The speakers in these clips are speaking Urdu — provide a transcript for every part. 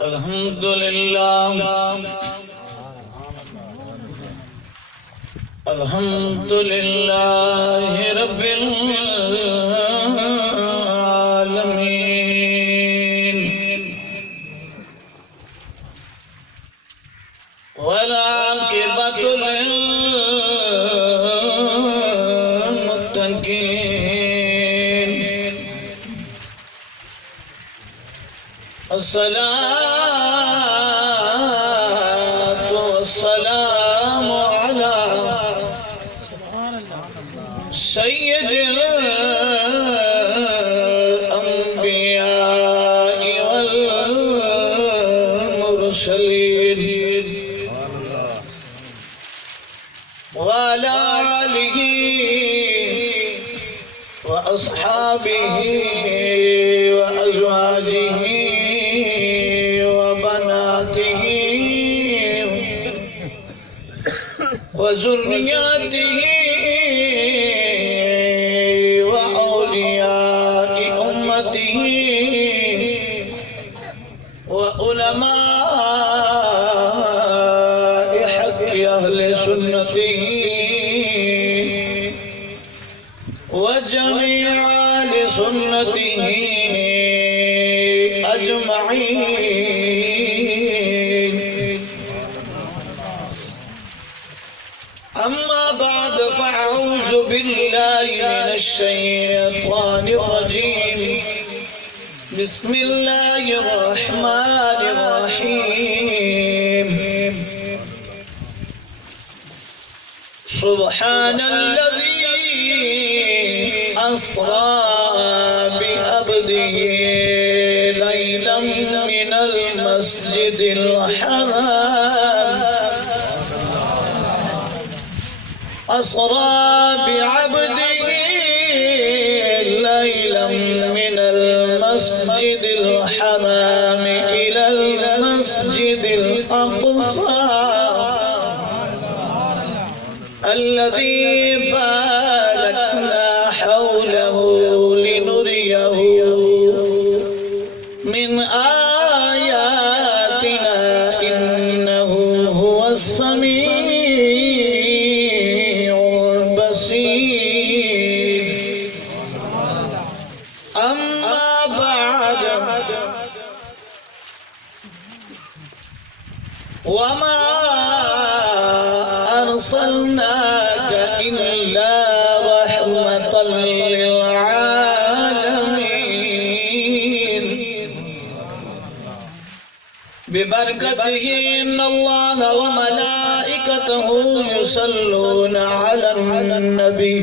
الحمد لله الحمد لله رب العالمين والعاقبة للمتقين الصلاة والسلام على سيد الأنبياء والمرسلين وعلى آله وأصحابه وأزواجه وبناته وذرياته وأولياء أمته وعلماء حق أهل سنته وجميع أهل سنته أجمعين. أما بعد فأعوذ بالله من الشيطان الرجيم. بسم الله الرحمن الرحيم. سبحان الذي أسرى بعبده ليلا من المسجد الحرام أسرى بعبده ليلا من المسجد الحرام إلى المسجد الأقصى الذي باركنا حوله لنريه من آياتنا إنه هو السميع البصير. أما بعد وما أرسلناك إلا رحمة للعالمين ببركته إن الله وملائكته يصلون على النبي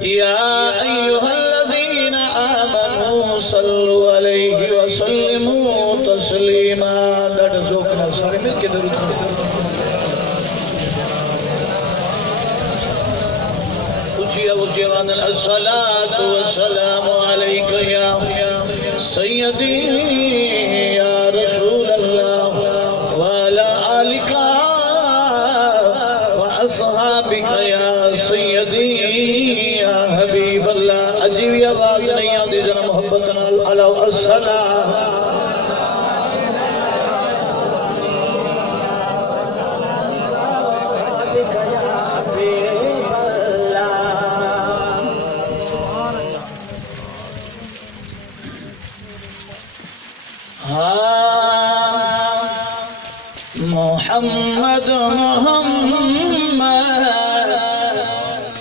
يا أيها الذين آمنوا صلوا عليه وسلموا تسليما. ڈاڈا ذوقنا سارے مل کے درود الصلاة والسلام عليك يا سيدي يا رسول الله وعلى آلك وأصحابك يا سيدي يا حبيب الله. عجیب یہ آواز نہیں آتی ذرا محبت علیہ السلام. محمد محمد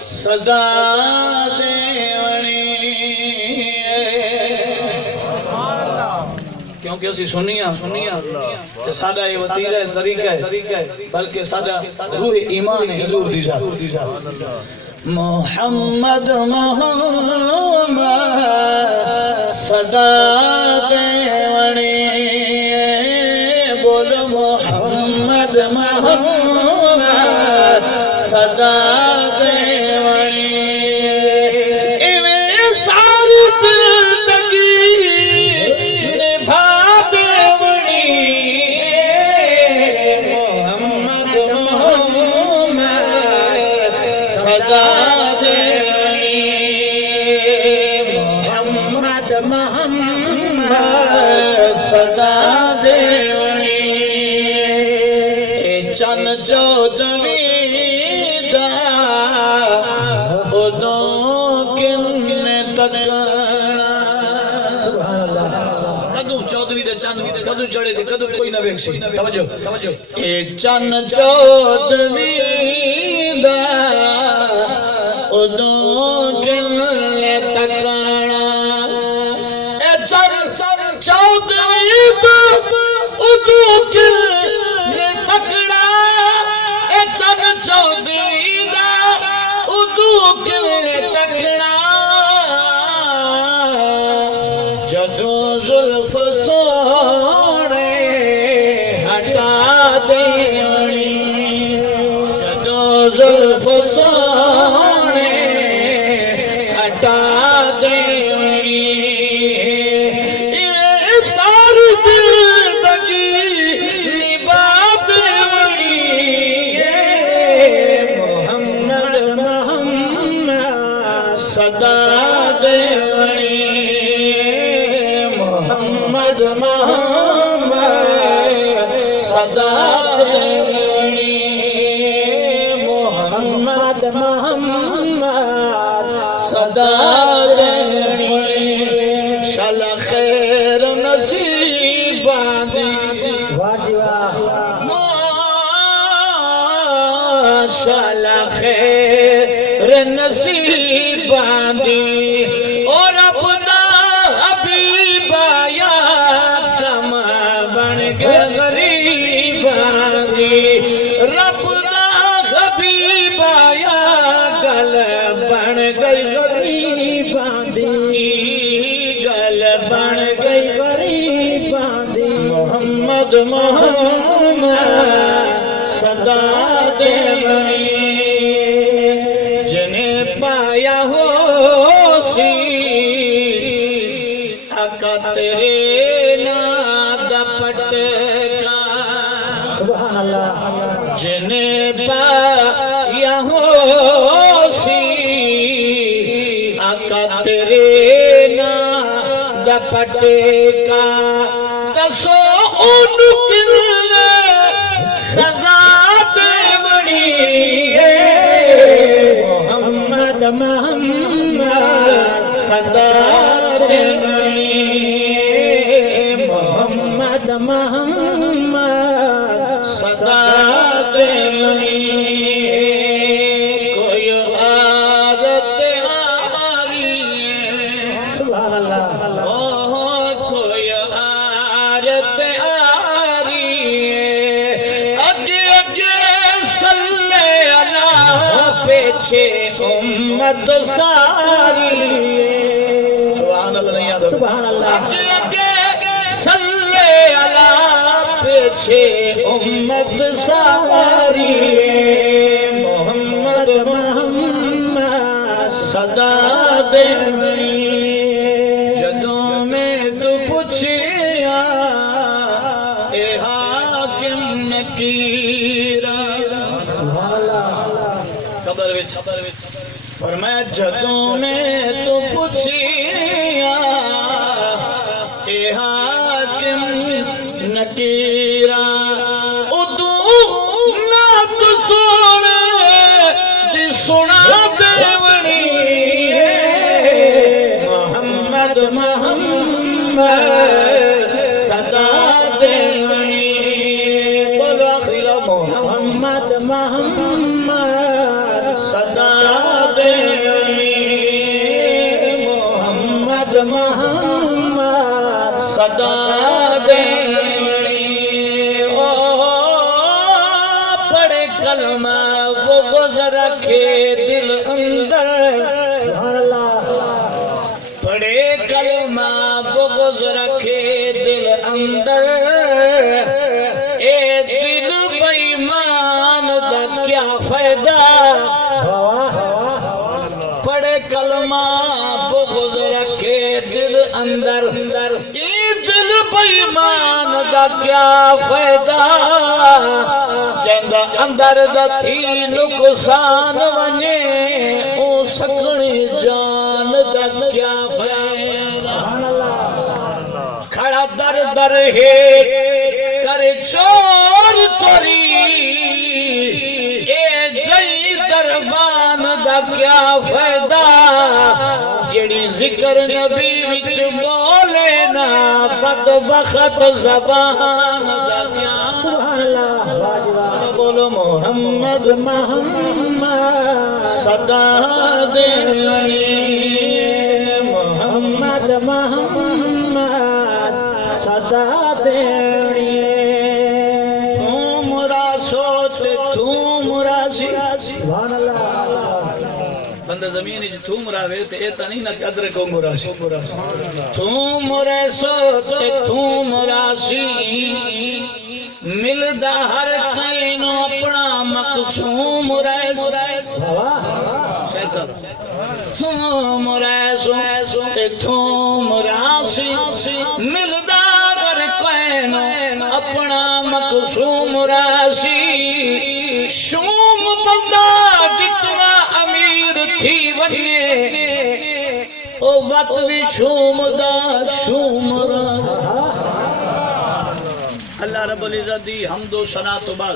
صدا دیونی. کیونکہ اسی سنیاں کہ سادہ یہ وطیرہ طریقہ ہے بلکہ سادہ روح ایمان ہے حضور دی ذات. محمد محمد صدا دیونی. بولو محمد محمد صدا دیونی. ایویں ساری زندگی نبھا دیونی. محمد محمد صدا دیونی. محمد محمد صدا دیونی. چودویں ادوں کن تکنا کدو چودویں دے چند کدو چڑھے تھے کدو کوئی نہ ویکسی توجہ اے چند چودویں ادوں کن تکنا اے چند چودویں ادوں کن تکنا اے چند چودویں ادوں کن تکنا جدوں زلف سونے ہٹا دیونی جدوں زلف سونے ہٹا دیونی یہ ساری زندگی نبھا دیونی محمد محمد صدا دیونی محمد محمد صدا دیونی محمد محمد صدا دیونی شال خیر نصیب دی شال خیر نصیب دی اور اپنا حبیب آیا کم بن گئے غریب دی رب دا حبیب آیا گل بن گئی غریب دی گل بن گئی غریب دی محمد محمد صدا دیونی جنہیں پایا ہو سی آقا تیرے ناد پٹکا سبحان اللہ جنہیں پایا ہو سی آقا تیرے ناد پٹکا دسو ان کن سزا دیونی محمد محمد صدا دیونی محمد محمد صدا دیونی کوئی عادت آ رہی ہے سبحان اللہ کوئی عادت آ رہی ہے اگے اگے صلی اللہ پیچھے امت ساری سبحان اللہ سبحان اللہ اگے اگے صلی اللہ پیچھے امت ساری محمد محمد صدا دیونی جدوں میں تو پوچھیا اے حاکم نکیرہ سبحان اللہ قبر وچ فرمایا جدوں میں تو پوچھیا اے حاکم نکیرہ ادوں نات سونے دی سنا دیونی محمد محمد صدا دیونی بولو آخری محمد محمد صدا دیونی محمد محمد صدا دیونی پڑھے کلمہ وہ گزر رکھے دل اندر پڑھے کلمہ وہ گزر رکھے دل اندر اے دل بے ایمان دا کیا فائدہ پڑھے کلمہ بغض رکھے دل اندر اے دل بے ایمان دا کیا فائدہ جنگا اندر دا تھی نقصان ونے او سکھنی جان دا کیا فائدہ کھڑا در در ہے کر چور چوری کیا فائدہ جڑی ذکر نبی وچ بولے نا بدبخت زبان دا کیا سبحان اللہ واجب بولو محمد محمد صدا دینی محمد محمد صدا دینی مرا سوچ مرا سی سبحان اللہ بندہ زمین جو تھوم راوے تے ایتا نہیں نہ قدر کو مراسی تھوم سوچ تھوم راسی ملدا ہر کائنو اپنا مقصوم ریس شاید صاحب تھوم ریسو تے تھوم راسی ملدا ہر کائنو اپنا مقصوم راسی شوم بندہ جتنا امیر تھی ونے او وقت بھی شوم دا شوم راس اللہ رب العزت دی حمد و ثنا تو بعد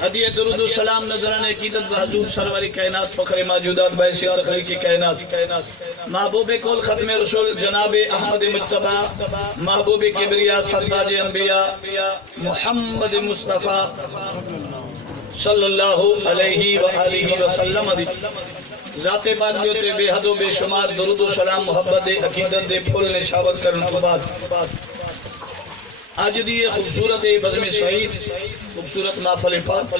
ہدیہ درود و سلام نظرانِ عقیدت بحضور سرور کائنات فخر موجودات باعث تخلیق کائنات محبوب کل ختم رسول جناب احمد مجتبی محبوب کبریا سرداج انبیاء محمد مصطفیٰ صلی اللہ علیہ وآلہ وسلم ذات پاک دیوتے بے حد و بے شمار درود و سلام محبت عقیدت دے پھول نشاور کرن تو بعد آج دی خوبصورت بزم سعید خوبصورت محفل پاک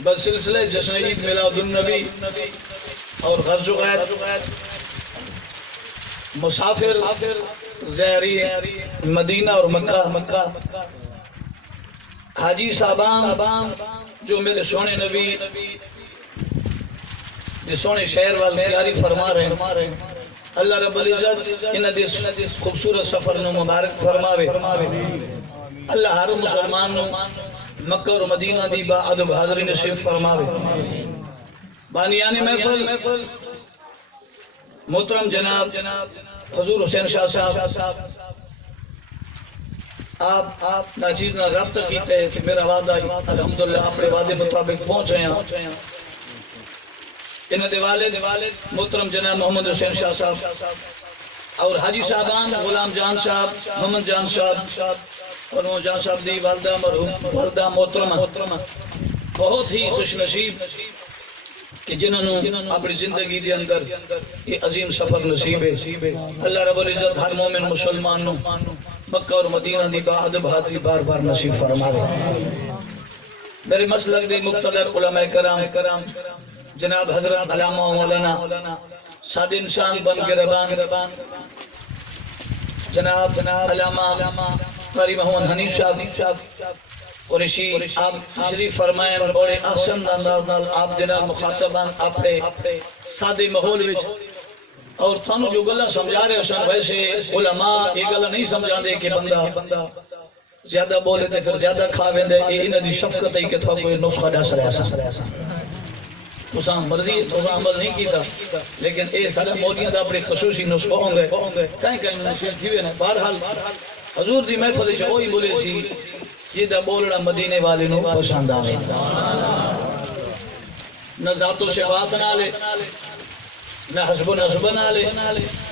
بس سلسلہ جشن عید میلاد النبی اور غرض و غیر مسافر زیاری مدینہ اور مکہ حاجی صاحبان جو میرے سونے نبی جو سونے شہر والے تیاری فرما رہے ہیں اللہ رب العزت انہ دیس خوبصورت سفر نو مبارک فرماوے اللہ ہر مسلمان نو مکہ اور مدینہ دی با عدب حاضری نصیب فرماوے بانیان محفل محترم جناب حضور حسین شاہ صاحب آپ ناچیز نہ رابطہ کیتے ہیں کہ میرا وعدہ الحمدللہ اپنے وعدے مطابق پہنچ رہے ہیں انہ دے والد محترم جناب محمد حسین شاہ صاحب اور حاجی صاحبان غلام جان صاحب محمد جان صاحب اور محمد جان صاحب دی والدہ مرحوم والدہ محترمہ بہت ہی خوش نصیب کہ جنہوں اپنی زندگی دے اندر یہ عظیم سفر نصیب ہے اللہ رب العزت ہر مومن مسلمان مکہ اور مدینہ دی بعد بہادری بار بار نصیب فرماوے میرے مسلک دے مقتدر علماء کرام جناب حضرت علامہ مولانا سعد انسان بن کے ربان جناب علامہ قاری محمد حنیف صاحب قریشی آپ شریف فرمائیں بڑے احسن انداز نال آپ جناب مخاطبان اپنے سادے ماحول وچ اور تھانو جو گلا سمجھا رہے ہیں ویسے علماء یہ گلا نہیں سمجھا دے کہ بندہ زیادہ بولے تے پھر زیادہ کھاویں دے یہ انہ دی شفقت ہے کہ تھا کوئی نسخہ ڈس رہا ہے تساں مرضی تساں عمل نہیں کیتا لیکن اے سارے مولیاں دا اپنے خصوصی نسخہ ہوندے کہیں نصیب تھی وے نے بہرحال حضور دی محفل وچ وہی بولے سی یہ دا بولنا مدینے والے نو پسند آوے نہ ذات و صفات نالے نہ حسب و نسب نالے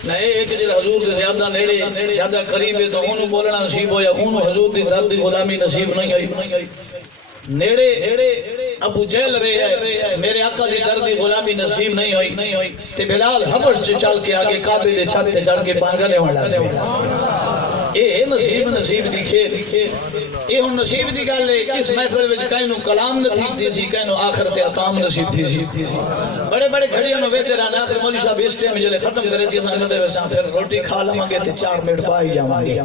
نہ ایک جل حضور دے زیادہ نیڑے زیادہ قریب ہے تو انہوں بولنا نصیب ہویا انہوں حضور دی درد غلامی نصیب نہیں آئی نیڑے ابو جہل رہے میرے آقا دی درد غلامی نصیب نہیں ہوئی تے بلال حبش سے چل کے آگے کعبے دے چھت تے چڑھ کے پانگنے والا اے نصیب دی خیر اے ہن نصیب دی گل ہے اس محفل وچ کینو کلام نصیب تھی سی کینو آخرت عطام نصیب تھی سی بڑے بڑے کھڑیاں نو ویتے رہنا آخر مولوی صاحب اس ٹائم جلے ختم کرے سی اساں دے ویساں پھر روٹی کھا لواں گے تے 4 منٹ پائی جاواں گے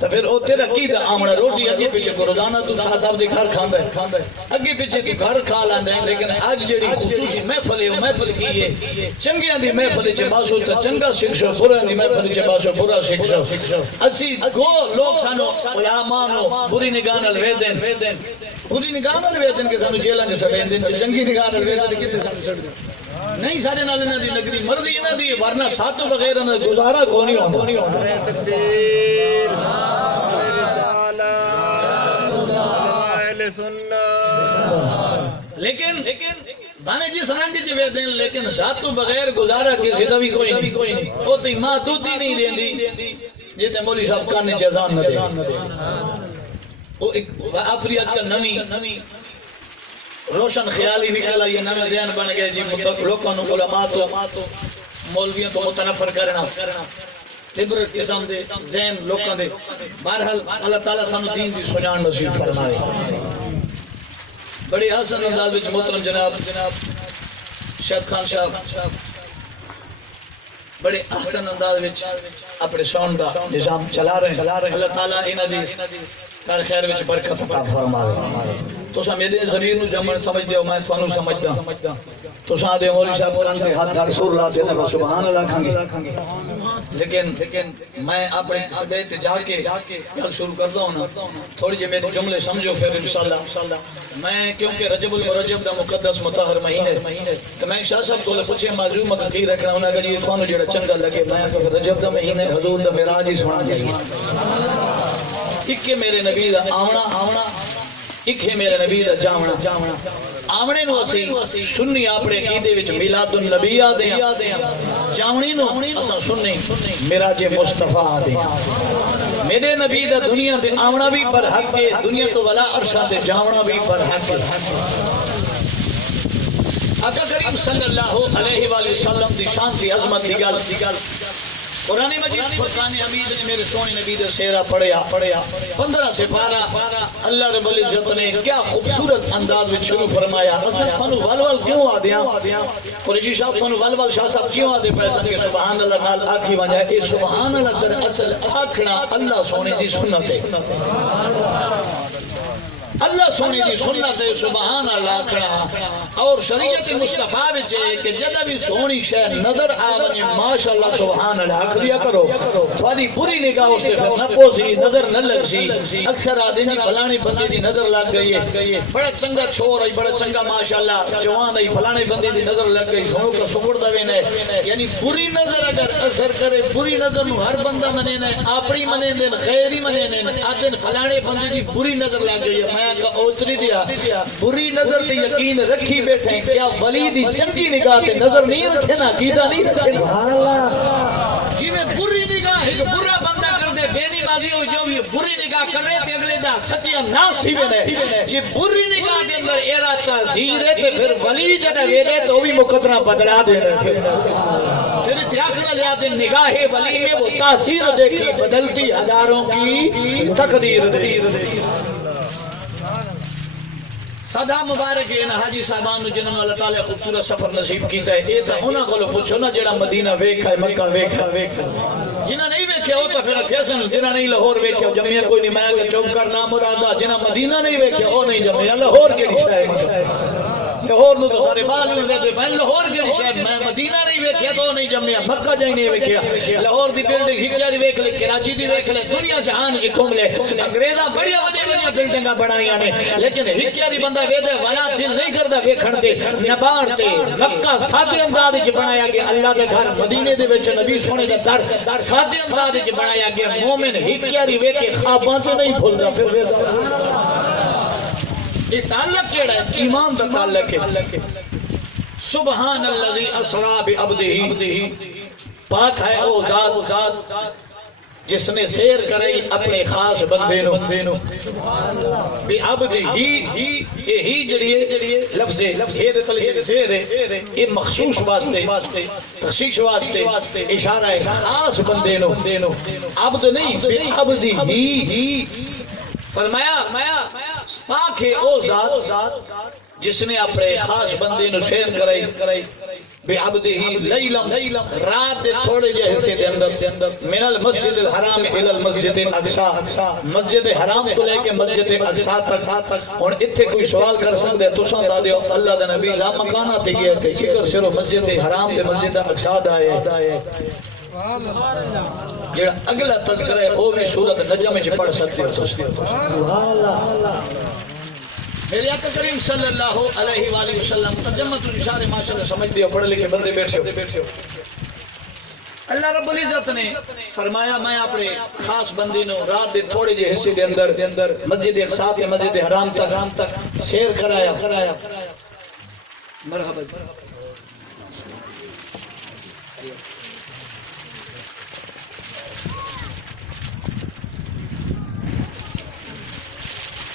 تو پھر او تیرا کی دا آمڑا روٹی اگے پیچھے کو روزانہ تو شاہ صاحب دے گھر کھاندا ہے اگے پیچھے کی گھر کھا لاندا ہے لیکن اج جڑی خصوصی محفل ہے محفل کی ہے چنگیاں دی محفل وچ باسو تے چنگا سکھشو برا دی محفل وچ باسو برا سکھشو اسی کو لوگ سانو علماء نو بری نگاہ نال ویدن بری نگاہ نال ویدن کہ سانو جیلاں وچ سٹین دین چنگی نگاہ نال ویدن کتے سانو سٹ دین نہیں سارے نال انہاں دی نگری مرضی انہاں دی ورنہ ساتھ بغیر انہاں گزارا کو نہیں ہوندا تقدیر لیکن بھانے جس رنگ چوے دیں لیکن ذات تو بغیر گزارا کسی دا بھی کوئی نہیں وہ تی ماں دودھ ہی نہیں دیں دی جیتے مولی صاحب کانے چیزان نہ دیں وہ ایک افریت کا نمی روشن خیالی نکلا یہ نمی ذہن بن گئے جی لوگوں علماء تو مولویوں تو متنفر کرنا لبرت قسم دے ذہن لوگوں دے بہرحال اللہ تعالیٰ سانو دین دی سجان نصیب فرمائے بڑی حسن انداز وچ محترم جناب شاہد خان صاحب بڑے احسن انداز وچ اپنے ساؤنڈ دا نظام چلا رہے ہیں اللہ تعالیٰ انہاں دی کار خیر وچ برکت عطا فرماوے تو سا میرے ضمیر نو جمن سمجھ دیو میں تھانو سمجھدا تو سا دے مولوی صاحب کان تے ہاتھ دھر سر لا تے سبحان اللہ کھاں گے لیکن میں اپنے سبے تے جا کے گل شروع کردا ہوں نا تھوڑی جے میرے جملے سمجھو پھر انشاءاللہ میں کیونکہ رجب المرجب دا مقدس مطہر مہینے تو میں شاہ صاحب کو پوچھے موضوع مت کی رکھنا انہاں کہ جی تھانو جڑا چنگا لگے میں کہ رجب دا مہینے حضور دا معراج ہی سنا چاہیے ایک میرے نبی دا آونا ایک ہے میرے نبی دا جاونا آونے نو اسی سنی اپنے عقیدے وچ میلاد النبی آدے جاونی نو اساں سنی معراج مصطفی آدے میرے نبی دا دنیا تے آونا بھی پر حق ہے دنیا تو ولا عرشاں تے جاونا بھی پر حق ہے آقا کریم صلی اللہ علیہ وآلہ وسلم دی شان دی عظمت دی گل قرآن مجید فرقان حمید نے میرے سونے نبی دے سیرہ پڑھیا 15 سے 12 اللہ رب العزت نے کیا خوبصورت انداز میں شروع فرمایا اصل تھانو والوال کیوں آدیا قریشی صاحب تھانو والوال شاہ صاحب کیوں آدے پیسن کہ سبحان اللہ نال آکھی وجہ اے سبحان اللہ در اصل آکھنا اللہ سونے دی سنت ہے اللہ سونے دی سنت ہے سبحان اللہ آکھنا اور شریعت مصطفیٰ وچ ہے کہ جدہ بھی سونی شے نظر آونے ماشاءاللہ سبحان اللہ آکھ دیا کرو تھوڑی بری نگاہ اس پہ نہ پوسی نظر نہ لگ سی اکثر آدھیں جی فلانے بندے دی نظر لگ گئی ہے بڑا چنگا چھوڑ ہے بڑا چنگا ماشاءاللہ جوان ہے فلانے بندے دی نظر لگ گئی سونوں کا سکڑ دوین ہے یعنی بری نظر اگر اثر کرے بری نظر نو ہر بندہ منین ہے اپنی منین دین خیری منین ہے آدھیں فلانے بندے دی بری نظر لگ گئی ہے میں کا اوتری دیا بری نظر تے یقین رکھی بیٹھے ہیں کیا ولی دی چنگی نگاہ تے نظر نہیں رکھے نا عقیدہ نہیں رکھے جی میں بری نگاہ ایک برا بندہ کر دے بے نمازی ہو جو بھی بری نگاہ کر رہے تے اگلے دا ستیہ ناس تھی بینے جی بری نگاہ دے اندر ایرا تحصیر ہے تے پھر ولی جنہ ویلے تو بھی مقدرہ بدلا دے رہے پھر اتیاکنا لیا دے نگاہ ولی میں وہ تحصیر دیکھی بدلتی ہزاروں کی تقدیر دیکھی صدا مبارک ہے نا حاجی صاحبان جنہوں نے اللہ تعالیٰ خوبصورت سفر نصیب کیتا ہے یہ تو انہاں کو پوچھو نا جڑا مدینہ ویکھا ہے مکہ ویکھا جنہاں نہیں ویکھیا ہو تو پھر کیسن جنہاں نہیں لاہور ویکھیا جمعیہ کوئی نہیں میں کہ چوک کرنا مرادہ جنہاں مدینہ نہیں ویکھیا وہ نہیں جمعیہ لاہور کے نشائے لاہور نو تو سارے بعد میں کہتے میں لاہور کے نشائے میں مدینہ نہیں ویکھیا تو نہیں جمعیہ مکہ جائیں نہیں ویکھیا لاہور دی بلڈنگ ہکیا دی ویکھ لے کراچی دی ویکھ لے دنیا جہان کی گھوم لے انگریزاں بڑیا وڈیاں بلڈنگاں بنائیاں نے لیکن ہکیا دی بندہ ویدے والا دل نہیں کردا ویکھن تے نباڑ تے مکہ سادے انداز وچ بنایا گیا اللہ دے گھر مدینے دے وچ نبی سونے دا گھر سادے انداز وچ بنایا گیا مومن ہکیا دی ویکھ کے خواباں سے نہیں بھولدا پھر یہ تعلق کیڑا ہے ایمان دا تعلق ہے سبحان الذی اسری بعبدہ پاک ہے او ذات جس نے سیر کرائی اپنے خاص بندے نو بعبدہ ہی جڑیے لفظ ہے تلہید زیر ہے یہ مخصوص واسطے تخصیص واسطے اشارہ ہے خاص بندے نو عبد نہیں بعبدہ ہی فرمایا پاک ہے او ذات جس نے اپنے خاص بندے نو سیر کرائی بعبدہ لیلم رات دے تھوڑے جے حصے دے اندر من المسجد الحرام الى المسجد الاقصی مسجد حرام تو لے کے مسجد اقصی تک اور اتھے کوئی سوال کر سکتے ہیں تساں دا دیو اللہ دے نبی لا مکانہ تے گئے تھے شکر شروع مسجد حرام تے مسجد اقصی دائے جڑا اگلا تذکرہ ہے وہ بھی سورۃ نجم وچ پڑھ سکتے ہو سبحان اللہ میرے آقا کریم صلی اللہ علیہ وآلہ وسلم ترجمۃ الاشارے ماشاءاللہ سمجھ دیو پڑھ لکھے بندے بیٹھے ہو اللہ رب العزت نے فرمایا میں اپنے خاص بندے نو رات دے تھوڑے جے حصے دے اندر مسجد اقصی تے مسجد حرام تک سیر کرایا مرحبا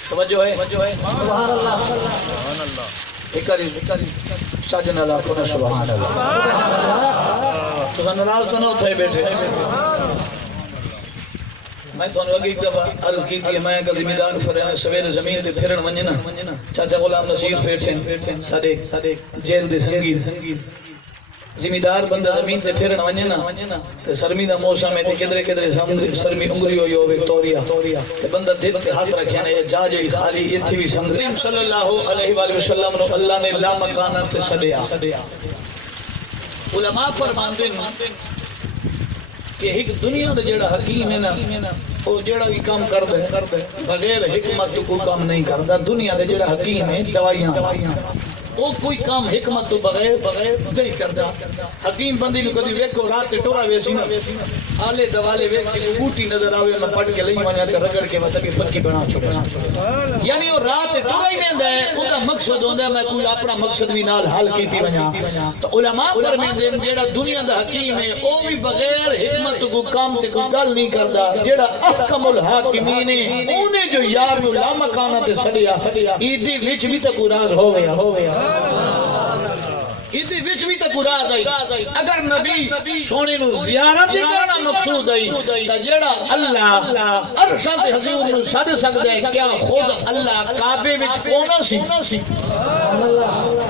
توجہ ہے سبحان اللہ ایک ساجن اللہ کو سبحان اللہ تو ناراض تو نہ ہوتا ہے بیٹھے میں تو اگے ایک دفعہ عرض کی تھی میں کا ذمہ دار فرنے سویرے زمین تے پھرن ونجنا چاچا غلام نصیر بیٹھے ساڈے جیل دے سنگیت ذمہ دار بندہ زمین تے پھرن ونجنا تے سرمی دا موسم ہے تے کدرے کدرے سرمی انگلی ہوئی ہوے وکٹوریا تے بندہ دل تے ہاتھ رکھیا نے جا جڑی خالی ایتھی وی سمجھ صلی اللہ علیہ والہ وسلم نو اللہ نے لا مکان تے چھڈیا علماء فرماندے کہ ایک دنیا دا جڑا حکیم ہے نا وہ جڑا بھی کام کردا ہے بغیر حکمت تو کوئی کام نہیں کردا دنیا دے جڑا حکیم ہے دوائیاں وہ کوئی کام حکمت تو بغیر نہیں کردا حکیم بندی نو کدی ویکھو رات تے ٹورا ویسی نا آلے دوالے ویکھ سی بوٹی نظر آوے نہ پٹ کے لئی ونجا تے رگڑ کے وتا کہ پکی بنا چھوڑے یعنی وہ رات تے ٹورا ہی ویندا ہے او دا مقصد ہوندا ہے میں کوئی اپنا مقصد بھی نال حل کیتی ونجا تو علماء فرماندے ہیں جیڑا دنیا دا حکیم ہے او بھی بغیر حکمت کو کام تے کوئی گل نہیں کردا جیڑا احکم الحاکمین ہے اونے جو یار نو لا مکانہ تے چھڈیا ایدی وچ بھی تے کوئی راز ہووے ایدی وچ بھی تے کوئی راز آئی اگر نبی سونے نو زیارت کرنا مقصود ہے تے جیڑا اللہ عرش تے حضور نو سد سکدا ہے کیا خود اللہ کعبے وچ کونا سی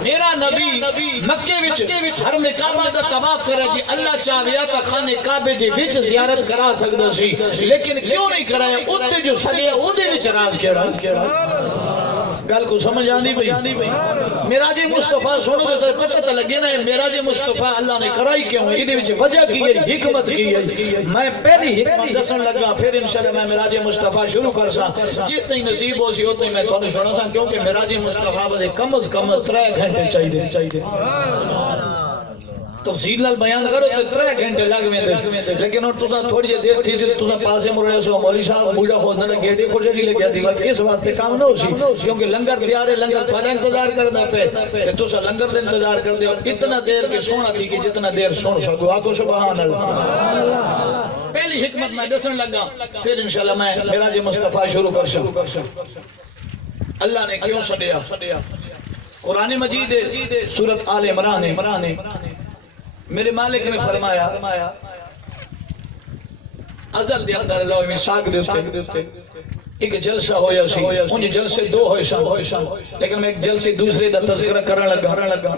میرا نبی مکے وچ حرم کعبہ دا طواف کرے جی اللہ چاہیا تے خانے کعبے دے وچ زیارت کرا سکدا سی لیکن کیوں نہیں کرایا اوتے جو سڈیا اودے وچ راز کیڑا گل کو سمجھ آندی پئی معراج مصطفیٰ سنو تے پتہ تے لگے نا معراج مصطفیٰ اللہ نے کرائی کیوں ہے ایدے وچ وجہ کی ہے حکمت کی ہے میں پہلی حکمت دسن لگا پھر انشاءاللہ میں معراج مصطفیٰ شروع کرساں جتنی نصیب ہو سی اوتنی میں تھانوں سنا سا کیونکہ معراج مصطفیٰ واسطے کم از کم 3 گھنٹے چاہیے تفصیل نال بیان کرو تے 3 گھنٹے لگ ویندے لیکن اور تساں تھوڑی جے دیر تھی سی تساں پاسے مڑے سو مولوی صاحب مجھا خود نہ لگے دی خوشی لگیا دی اس واسطے کام نہ ہوسی کیونکہ لنگر تیار ہے لنگر تھوڑا انتظار کرنا پے تے تساں لنگر دے انتظار کر دیو اتنا دیر کے سونا تھی کہ جتنا دیر سن سکو آکو سبحان اللہ پہلی حکمت میں دسن لگا پھر انشاءاللہ میں معراج مصطفیٰ شروع کرشاں اللہ نے کیوں چھڈیا قرآن مجید سورۃ آل عمران میرے مالک نے فرمایا ازل دے اندر اللہ میثاق دے اوتے ایک جلسہ ہویا سی ان جلسے 2 ہوئے سن لیکن میں ایک جلسے دوسرے دا تذکرہ کرن لگا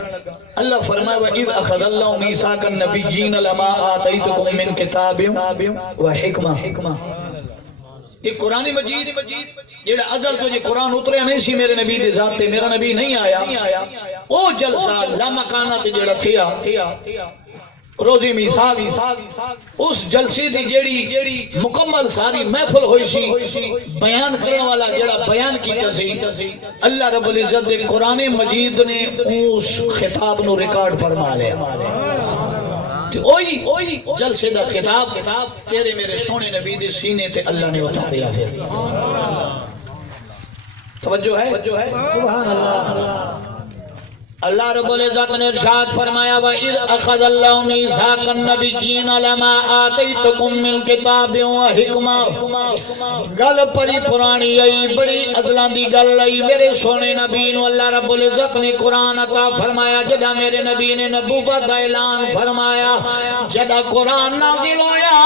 اللہ فرمایا وَإِذْ أَخَذَ اللَّهُ مِيثَاقَ النَّبِيِّينَ لَمَا آتَيْتُكُم مِّن كِتَابٍ وَحِكْمَةٍ یہ قرآن مجید جیڑا ازل تو جی قرآن اتریا نہیں سی میرے نبی دے ذات تے میرا نبی نہیں آیا او جلسہ لامکانہ تے جیڑا تھیا روزی میثاق اس جلسے دی جیڑی مکمل ساری محفل ہوئی سی بیان کرنے والا جیڑا بیان کیتا سی اللہ رب العزت دے قرآن مجید نے اس خطاب نو ریکارڈ فرما لیا اوہی جلسے دا خطاب تیرے میرے سونے نبی دے سینے تے اللہ نے اتاریا پھر توجہ ہے سبحان اللہ اللہ رب العزت نے ارشاد فرمایا وَإِذْ أَخَذَ اللَّهُ مِيثَاقَ النَّبِيِّينَ لَمَا آتَيْتُكُم مِّن كِتَابٍ وَحِكْمَةٍ گل پڑی پرانی آئی بڑی ازلاں دی گل آئی میرے سونے نبی نو اللہ رب العزت نے قرآن عطا فرمایا جدا میرے نبی نے نبوت دا اعلان فرمایا جدا قرآن نازل ہویا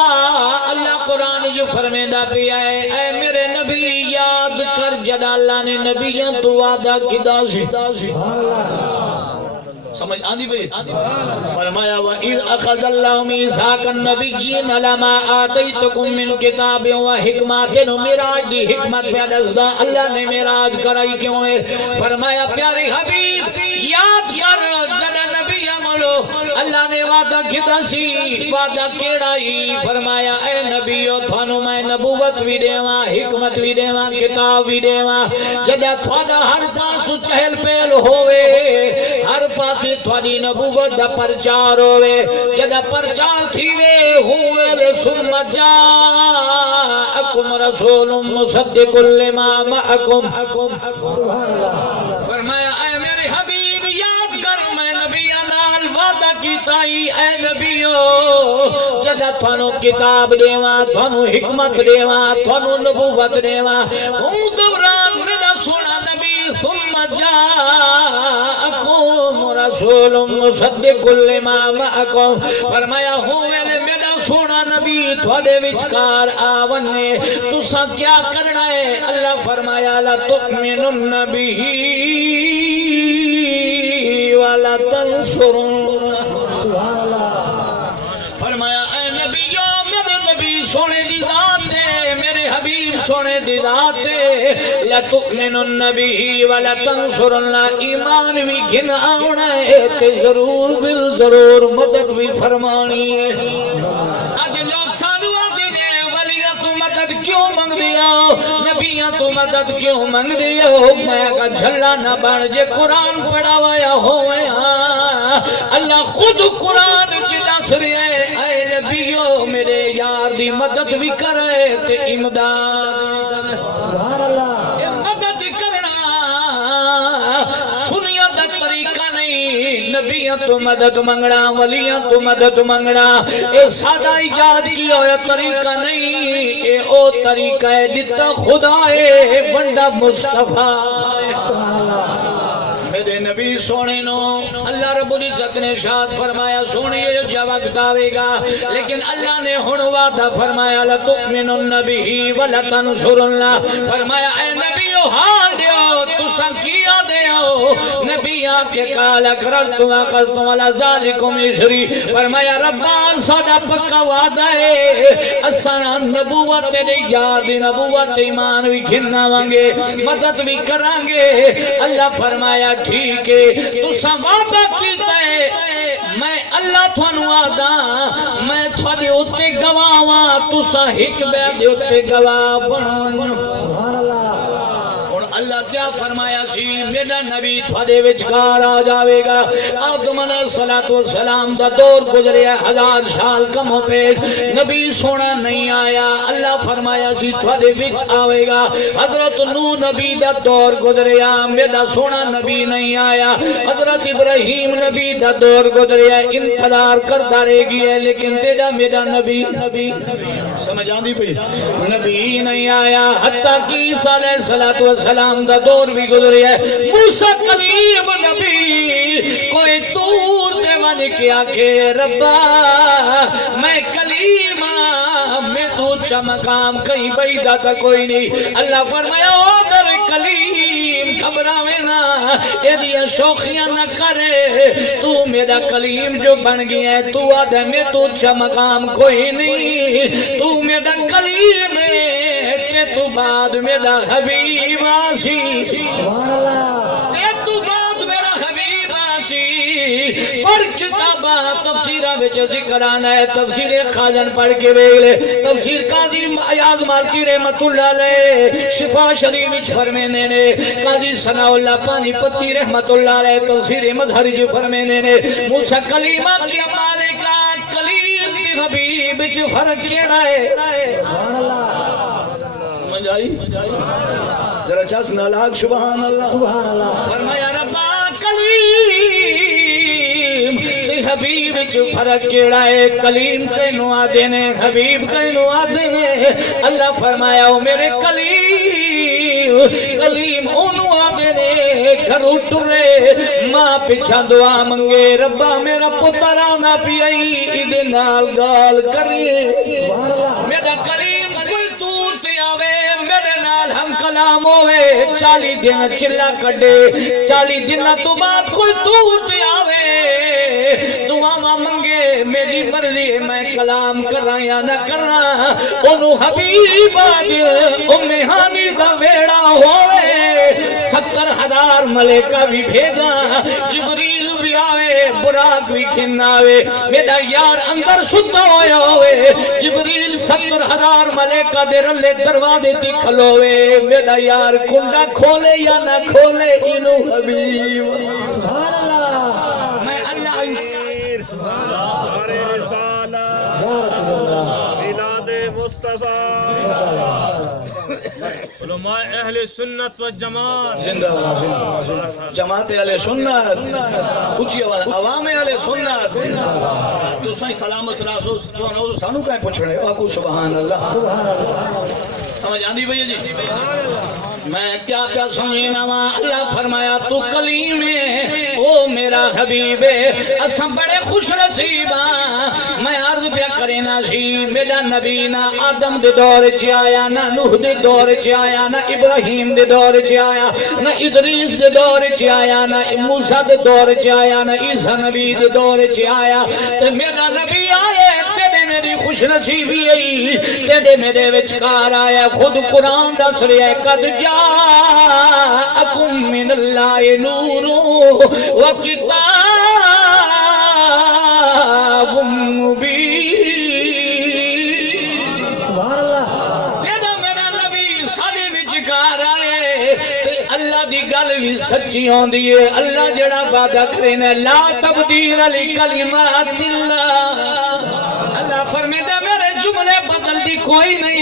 اللہ قرآن جو فرمیندہ پیا ہے اے میرے نبی یاد کر جدا اللہ نے نبیوں تو وعدہ کیتا سی سمجھ آندی بھئی فرمایا وَإِذْ أَخَذَ اللَّهُ مِيثَاقَ النَّبِيِّينَ لَمَا آتَيْتُكُم مِّن كِتَابٍ وَحِكْمَةٍ معراج دی حکمت پہ دسدا اللہ نے معراج کرائی کیوں ہے فرمایا پیارے حبیب یاد کر جڑا نبی عملو اللہ نے وعدہ کیتا سی وعدہ کیڑا ہی فرمایا اے نبیو تھانوں میں نبوت بھی دیواں حکمت بھی دیواں کتاب بھی دیواں جڑا تھوڑا ہر پاس چہل پہل ہوے ہر پاس تھوڑی نبوت دا پرچار ہوئے جدا پرچار تھیوے ہوئے ثم جاءکم رسول مصدق لما معکم فرمایا اے میرے حبیب یاد کر کیتائی اے نبیو جدا تھانو کتاب دیواں تھانو حکمت دیواں تھانو نبوت دیواں ہوں دوران میرا سونا نبی ثم جاءکم رسول مصدق لما معکم فرمایا ہوں میرا سونا نبی تھوڑے وچکار آونے تسا کیا کرنا ہے اللہ فرمایا لا تؤمنن به ولا تنصرن فرمایا اے نبیو میرے نبی سونے دی ذات ہے میرے حبیب سونے دی ذات ہے لا تؤمنن به ولا تنصرن ایمان بھی گھن آونا ہے تے ضرور بالضرور مدد بھی فرمانی ہے آج لوگ سانو آدھے ولیاں تو مدد کیوں مانگ دیا نبیاں تو مدد کیوں مانگ دیا میں کہا جھلا نہ بڑھ جے قرآن پڑھا ویا ہوئے اللہ خود قرآن چی دس رہے اے نبیو میرے یار دی مدد بھی کرے تے امداد سبحان اللہ مدد کرنا سنیا دا طریقہ نہیں نبیاں تو مدد منگنا ولیاں تو مدد منگنا اے سادہ ایجاد کیا ہویا طریقہ نہیں اے او طریقہ ہے جتا خدا ہے بندہ مصطفیٰ میرے نبی سونے نو اللہ رب العزت نے ارشاد فرمایا سونی یہ جو وقت آوے گا لیکن اللہ نے ہن وعدہ فرمایا لتؤمنن به ولا تنصرن فرمایا اے نبیو حال دیو تسا کیا دیو نبی آکے قال اقررت واخذت ولا ذالکم اسری فرمایا ربا ساڈا پکا وعدہ ہے اساں نبوت دے یاد نبوت ایمان بھی گھننا وانگے مدد بھی کرانگے اللہ فرمایا ٹھیک ہے تسا وعدہ کیتا ہے میں اللہ تھانو آدھا میں تھوڑے اتے گواواں تسا ہچ بے دے اتے گواہ بنو سبحان اللہ اللہ کیا فرمایا سی میرا نبی تھوڑے وچکار آ جاوے گا آدم علیہ السلام دا دور گزرے 1000 سال کم ہو پیش نبی سونا نہیں آیا اللہ فرمایا سی تھوڑے وچ آوے گا حضرت نوح نبی دا دور گزرے میرا سونا نبی نہیں آیا حضرت ابراہیم نبی دا دور گزرے انتظار کرتا رہ گیا لیکن تیرا میرا نبی سمجھ آندی پئی نبی نہیں آیا حتیٰ کہ عیسیٰ علیہ السلام دا دور بھی گزرے ہے موسیٰ کلیم نبی کوئی دور دے من کیا کہ ربا میں کلیم میں تو اچھا مقام کہیں بیدہ تا کوئی نہیں اللہ فرمایا او میرے کلیم گھبراوے نا یہ دیا شوخیاں نہ کرے تو میرا کلیم جو بن گیا ہے تو آدھے میں تو اچھا مقام کوئی نہیں تو میرا کلیم ہے کہ تو بعد میرا حبیب آسی سبحان اللہ کہ تو بعد میرا حبیب آسی پر کتابہ تفسیرہ بچ ذکر آنا ہے تفسیر خازن پڑھ کے بیلے تفسیر قاضی ایاز مالکی رحمت اللہ علیہ شفا شریف فرمینے نے قاضی ثناء اللہ پانی پتی رحمت اللہ علیہ تفسیر مظہری جو فرمینے نے موسیٰ کلیمہ کی مالکہ کلیم کی حبیب بچ فرق کیڑا ہے سبحان اللہ سمجھ آئی ذرا چاس نالاک سبحان اللہ سبحان اللہ فرمایا ربا کلیم تے حبیب چ فرق کیڑا ہے کلیم کینو آدے نے حبیب کینو آدے نے اللہ فرمایا او میرے کلیم اونو آدے نے گھر اٹھرے ماں پچھا دعا منگے ربا میرا پتر آنا پی آئی ادھے نال گال کریے میرا کلیم کوئی دور تے آوے میرے نال ہم کلام ہوئے 40 دن چلا کڈے 40 دن تو بعد کوئی دور تے آوے دعا منگے میری مرضی میں کلام کرا یا نہ کرا انہوں حبیب آدھے امہانی دا ویڑا ہوئے 70,000 ملکہ بھی بھیجا جبریل بھی آوے براق بھی کھن آوے میرا یار اندر ستا ہویا ہوئے جبریل 70,000 ملکہ دے رلے دروازے تی کھلوے میرا یار کنڈا کھولے یا نہ کھولے انہوں حبیب سبحان اللہ میں اللہ یا رسول اللہ میلاد مصطفیٰ علماء اہل سنت و جماعت زندہ باد جماعت اہل سنت اچھی آواز عوام اہل سنت تو سائیں سلامت راسو تو سانو کہیں پوچھنے واقعو سبحان اللہ سمجھ آندی بھئی جی میں کیا کیا سمجھنا وا اللہ فرمایا تو کلیم ہے او میرا حبیب اساں بڑے خوش نصیب ہاں میں عرض پیا کرنا سی میرا نبی نہ آدم دے دور چ آیا نہ نوح دے دور چ آیا نہ ابراہیم دے دور چ آیا نہ ادریس دے دور چ آیا نہ موسیٰ دے دور چ آیا نہ عیسیٰ نبی دے دور چ آیا تے میرا نبی آئے تیرے میری خوش نصیبی ہے تیرے میرے وچکار آیا خود قرآن دس رہا ہے قد جاءکم من اللہ نور و کتاب مبین سبحان اللہ تیرا میرا نبی سارے وچکار آئے تے اللہ دی گل بھی سچی ہوندی ہے اللہ جڑا وعدہ کرے نا لا تبدیل لکلمات اللہ اللہ فرمیدا میرے جملے بدل دی کوئی نہیں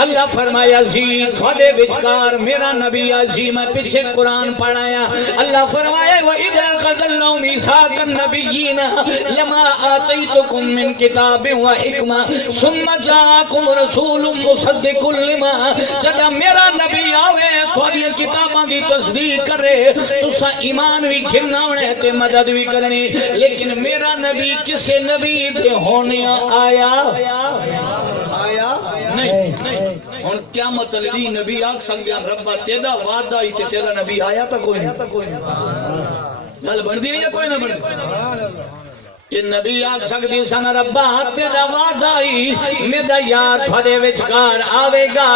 اللہ فرمایا زی تھوڑے وچکار میرا نبی عظیم میں پیچھے قرآن پڑھایا اللہ فرمایا وَإِذَا خَذَ اللَّهُ مِيثَاقَ النَّبِيِّينَ لَمَا آتَيْتُكُم مِّن كِتَابٍ وَحِكْمَةٍ ثُمَّ جَاءَكُمْ رَسُولٌ مُصَدِّقٌ لِّمَا جدا میرا نبی آوے تھوڑی کتاباں دی تصدیق کرے تسا ایمان بھی گھرنا ہونے تے مدد بھی کرنی لیکن میرا نبی کسے نبی دے ہونے آیا نہیں ہن کیا مطلب نبی آکھ سکدے ہیں ربا تیرا وعدہ ہی تے تیرا نبی آیا تا کوئی نہیں گل بندی نہیں یا کوئی نہ بندی یہ نبی آکھ سکدی سن ربا تیرا وعدہ ہی میرا یار تھوڑے وچکار آوے گا